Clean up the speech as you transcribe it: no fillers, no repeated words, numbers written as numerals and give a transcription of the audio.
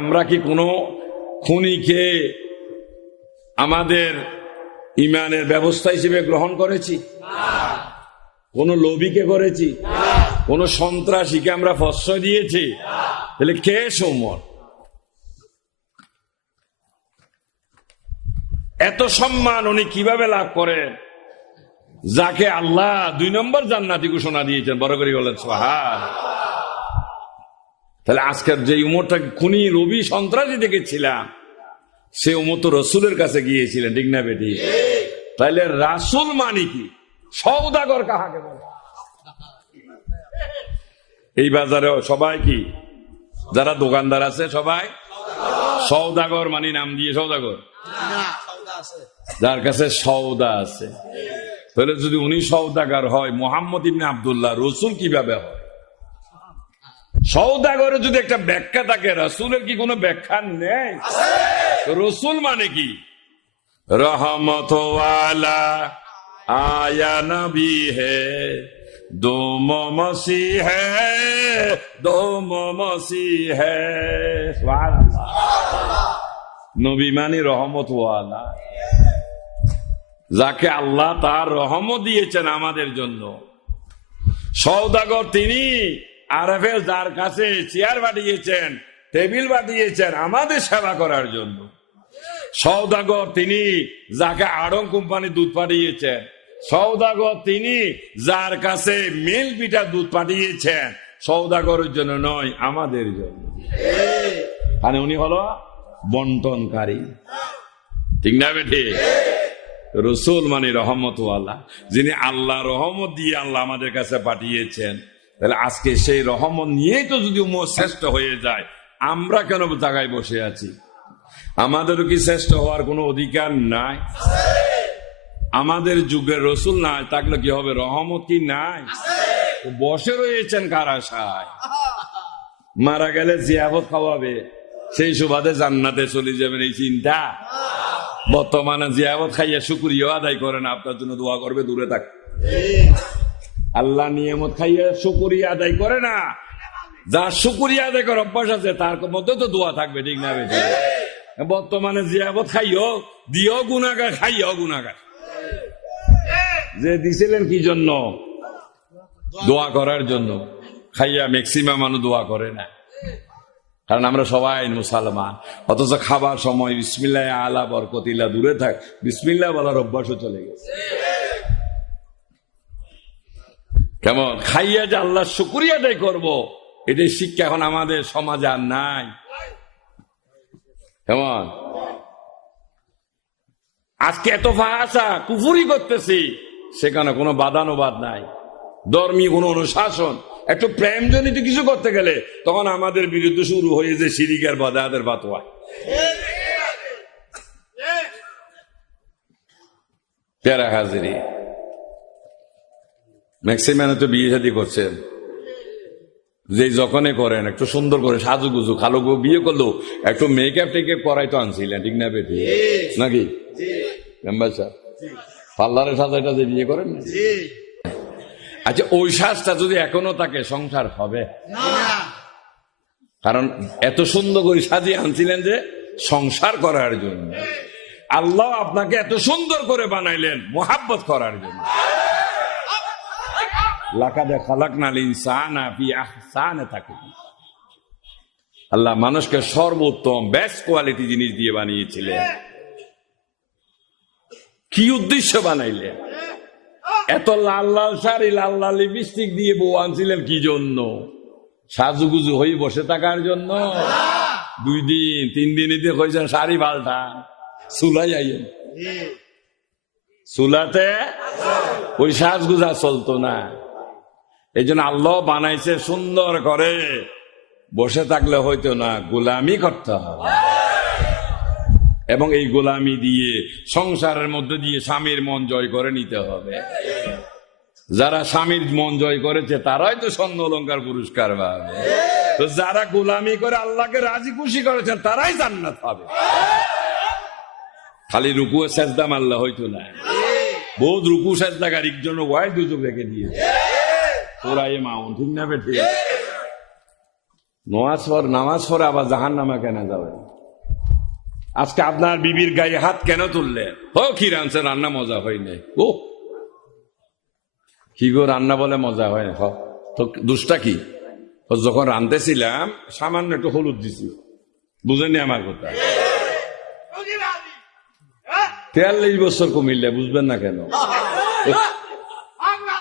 আমরা কি কোনো খুনিকে আমাদের ইমানের ব্যবস্থা হিসেবে গ্রহণ করেছি? কোন লোভীকে করেছি? কোন সন্ত্রাসীকে আমরা প্রশ্রয় দিয়েছি? তাহলে কে ওমর? এত সম্মান উনি কিভাবে লাভ করেন, যাকে আল্লাহ 2 নম্বর জান্নাতি ঘোষণা দিয়েছেন? বড় করে বলেন সুবহান। তাহলে আজকের যে উমরটা খুনি লোভী সন্ত্রাসী দেখেছিলাম, সে উমর তো রসুলের কাছে গিয়েছিলেন, ঠিক না বেটি? তাহলে রাসূল মানে কি? সওদাগর কাহাকে বলে? এই বাজারে সবাই কি, যারা দোকানদার আছে সবাই সওদাগর মানে নাম দিয়ে সওদাগর, যার কাছে সওদা আছে। তাহলে যদি উনি সওদাগর হয়, মুহাম্মদ ইবনে আব্দুল্লাহ রসুল কিভাবে হয়? সওদাগরের যদি একটা ব্যাখ্যা থাকে, রাসূলের কি কোনো ব্যাখ্যা নেই? রসুল মানে কি? রহমত ওয়ালা আয়া নবী হে, দো মসিহ হে, দো মসিহ হে। সুবহানাল্লাহ। নবী মানে রহমত ওয়ালা, যাকে আল্লাহ তার রহমত দিয়েছেন আমাদের জন্য। সওদাগর তিনি আরফেল, যার কাছে চেয়ার বানিয়েছেন, টেবিল বানিয়েছেন আমাদের সেবা করার জন্য। সওদাগর তিনি যাকে আড়ং কোম্পানি দুধ পাঠিয়েছেন। সওদাগর তিনি যার কাছে মিল পিঠা দুধ পাঠিয়েছেন, সওদাগরের জন্য নয়, আমাদের জন্য। মানে উনি হলো বন্টনকারী, ঠিক না বেঠি? রসুল মানে রহমতওয়ালা, যিনি আল্লাহ রহমত দিয়ে আল্লাহ আমাদের কাছে পাঠিয়েছেন। তাহলে আজকে সেই রহমত নিয়েই তো যদি উম্মত শ্রেষ্ঠ হয়ে যায়, আমরা কেন জায়গায় বসে আছি? আমাদেরও কি শ্রেষ্ঠ হওয়ার কোনো অধিকার নাই? আমাদের যুগের রসুল নাই থাকলে কি হবে? রহমত কি নাই? বসে রয়েছেন কার আশায়? মারা গেলে জিয়াফত খাওয়াবে, সেই সুবাদে জান্নাতে চলে যাবেন, এই চিন্তা। বর্তমানে জিয়াফত খাইয়া শুকরিয়া আদায় করেন, আপনার জন্য দোয়া করবে, দূরে থাক। আল্লাহ নিয়ামত খাইয়া শুকরিয়া আদায় করে না। যার শুকরিয়া আদায় করার অভ্যাস আছে তার মধ্যে তো দোয়া থাকবে, ঠিক না বেটি? বর্তমানে জিয়াফত খাইও, দিও গুনাহগার, খাইও গুনাহগার। যে দিছিলেন কি জন্য? দোয়া করার জন্য। খাইয়া ম্যাক্সিমাম মানুষ দোয়া করে না, কারণ আমরা সবাই মুসলমান। অথচ খাবার সময় বিসমিল্লাহ আলা বরকতিল্লাহ, দূরে থাক, বিসমিল্লাহ বলার অভ্যাসও চলে গেছে। কেমন খাইয়া যে আল্লাহ শুকরিয়া আদায় করবো, এটাই শিক্ষা এখন আমাদের সমাজে আর নাই। কেমন আজকে এত ভাষা কুফুরি করতেছি, সেখানে কোনো বাদানুবাদ নাই, ধর্মীয় কোনো অনুশাসন। একটু প্রেমজনিত কিছু করতে গেলে তখন আমাদের বিরুদ্ধে শুরু হয়ে যে শিরিকের বাদাতের বাতোয়া। প্যারা হাজিরি ম্যাক্সিমাম তো বিয়ে শাদী করছেন, যে যখনই করেন একটু সুন্দর করে সাজুগুজু, কালো বিয়ে করলো একটু মেকআপ টেকআপ করাই তো আনছিলেন, ঠিক না বেটি? নাকি মেম্বার সাহেব পার্লারের সাজাইটা যে বিয়ে করেন না? আচ্ছা, ওই সাজটা যদি এখনো তাকে সংসার হবে? কারণ এত সুন্দর করে সাজিয়ে আনছিলেন যে সংসার করার জন্য। আল্লাহ আপনাকে এত সুন্দর করে বানাইলেন মোহাব্বত করার জন্য। লাকাদ খালাকনাল ইনসানা ফি আহসানি তাকওয়িম। আল্লাহ মানুষকে সর্বোত্তম বেস্ট কোয়ালিটি জিনিস দিয়ে বানিয়েছিলেন। কি উদ্দেশ্য বানাইলেন? এত লাল লাল শাড়ি, লাল লাল লিপস্টিক দিয়ে বউ আনছিলেন কি জন্য? সাজুগুজু হয়ে বসে থাকার জন্য? 2 দিন 3 দিনই দিয়ে কইছেন শাড়ি পাল্টা, চুলাই আইয়েন। চুলাতে ওই সাজগুজা চলতো না। এই জন্য আল্লাহ বানাইছে সুন্দর করে, বসে থাকলে হয়তো না, গোলামি করতে হবে। এবং এই গোলামি দিয়ে সংসারের মধ্যে দিয়ে স্বামীর মন জয় করে নিতে হবে। যারা স্বামীর মন জয় করেছে তারাই তো স্বর্ণ অলংকার পুরস্কার পাবে। তো যারা গোলামি করে আল্লাহকে রাজি খুশি করেছেন তারাই জান্নাত পাবে। খালি রুকু সেজদা মারলে হয়তো না, বহুত রুকু সেজদা গাড়ির জন্য ওয়াই দুযোগ রেখে দিয়েছে। তোরা এ মাউন, ঠিক না বেঠে? নামাজ পড়ে আবার জাহান নামা কেন যাবে? আজকে আপনার বিবির গায়ে হাত কেন তুললেন? ও কি রাঁধছে, রান্না মজা হয়নি। ও কি গো, রান্না বলে মজা হয়? তো দুষ্টা কি? যখন রাঁধতেছিলাম সামান্য একটু হলুদ দিছি, বুঝেনি আমার কথা? 43 বছর কুমিল্লা, বুঝবেন না কেন?